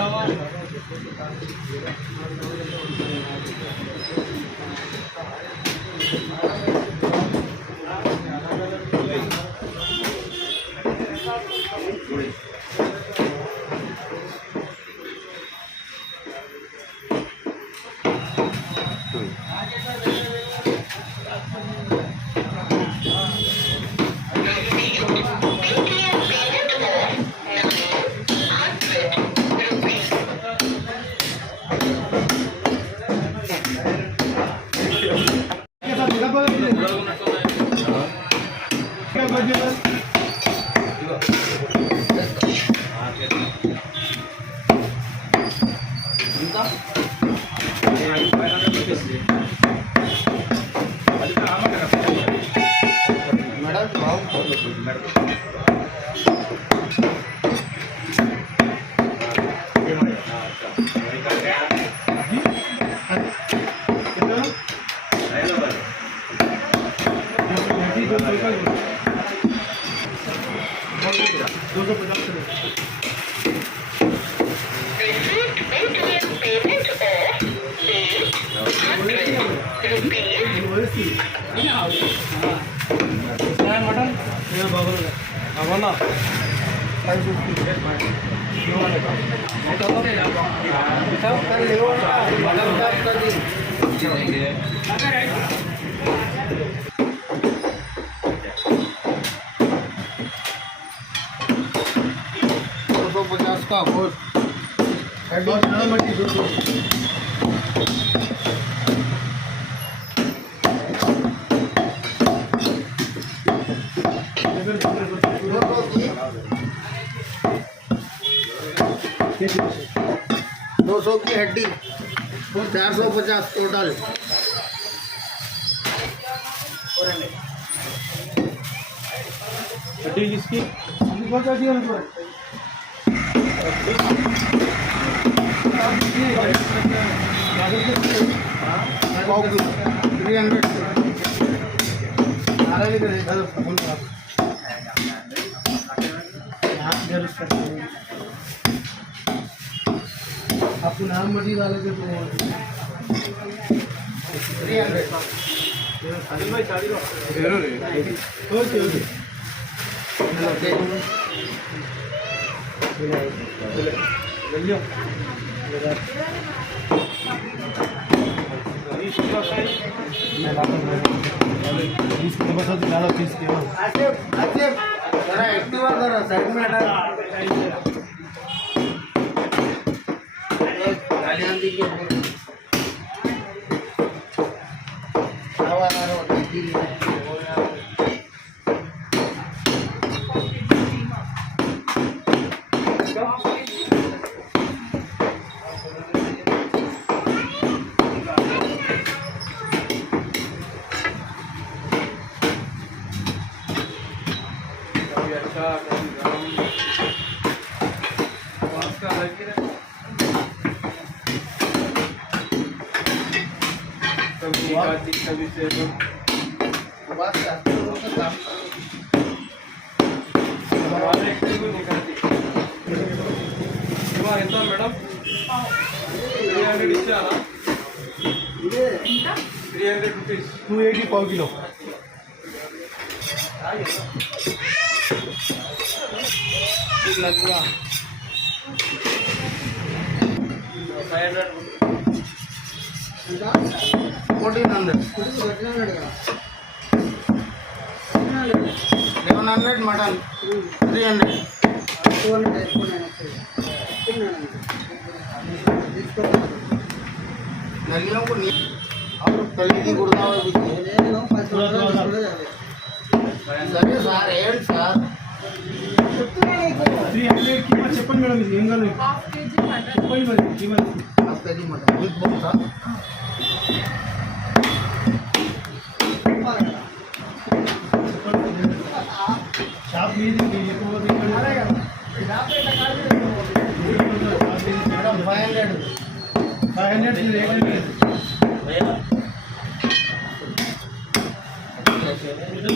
का बहुत दो सौ की हड्डी 450 टोटल। हड्डी किसकी? आपको नाम मटी वाले के तो 300 भाई चाली ओके ओके మేడం 300 ఇచ్చారా? 300 రూపీస్ 280 पाव किलो लगवा 500 1400 1100 मटन 300 नलियों को और तली की गुर्दा सभी सारे सर 300 कीमत చెప్పండి మేడం ఇది ఏం కాదు हाफ केजी मटन పోయి మరి कीमत हाफ केजी मटन विथ बोनसा షాప్ మీది మీకు ఎక్కువ मैडम 500 500 ఇది 800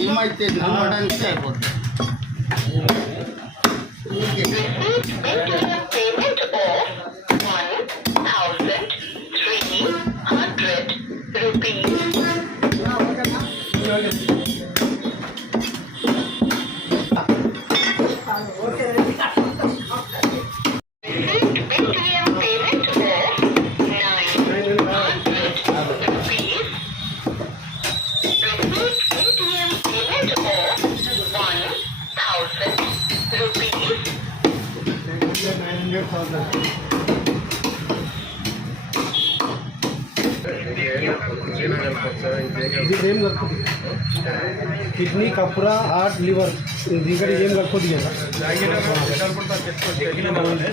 कीमत ते मटन से అయిపోతుంది Making a payment of ఇది ఏం కలుపుతుంది కిడ్నీ కపురా హార్ట్ లివర్ దీనికి ఏం కలుపుతుంది కదా ఏం కలుపుతుంది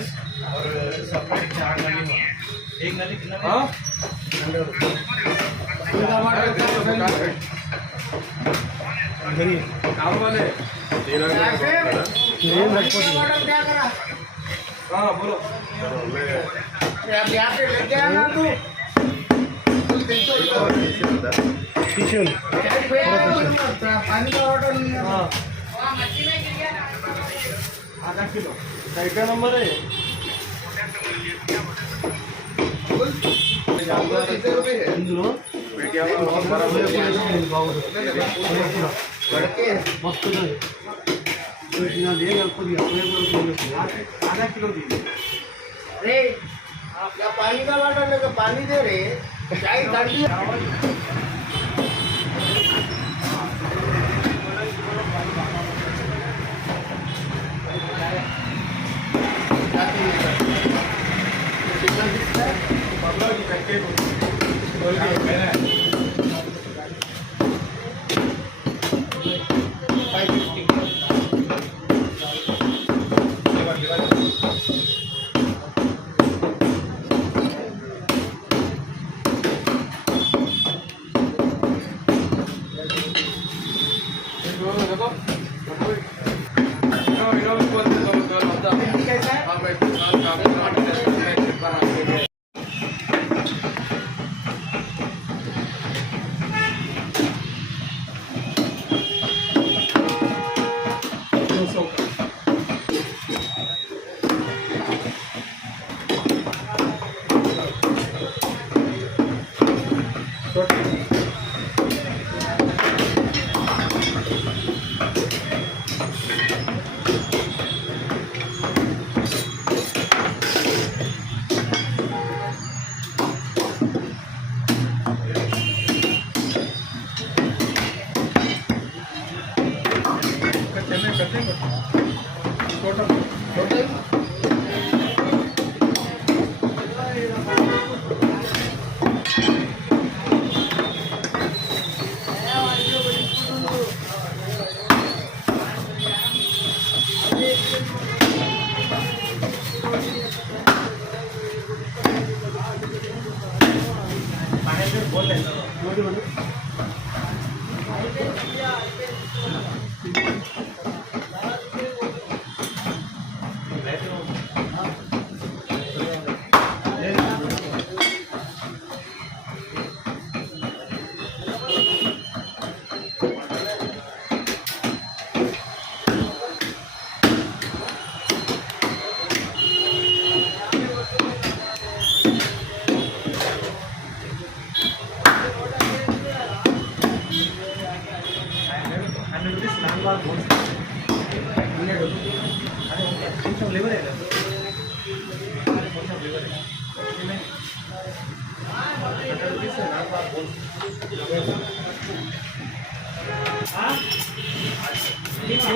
टिश्यू आधा किलो का नंबर है मस्त आधा किलो रे पानी का वाटर लेकर पानी दे रे चाय ठंडी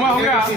हो गया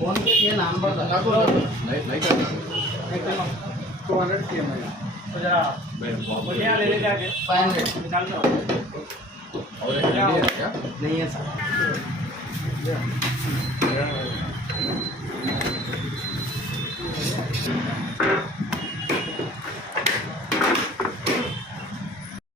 फोन पे ये नंबर नहीं 200 की है तो जरा बढ़िया ले ले जाके 500 निकाल दो और एक है क्या नहीं है सर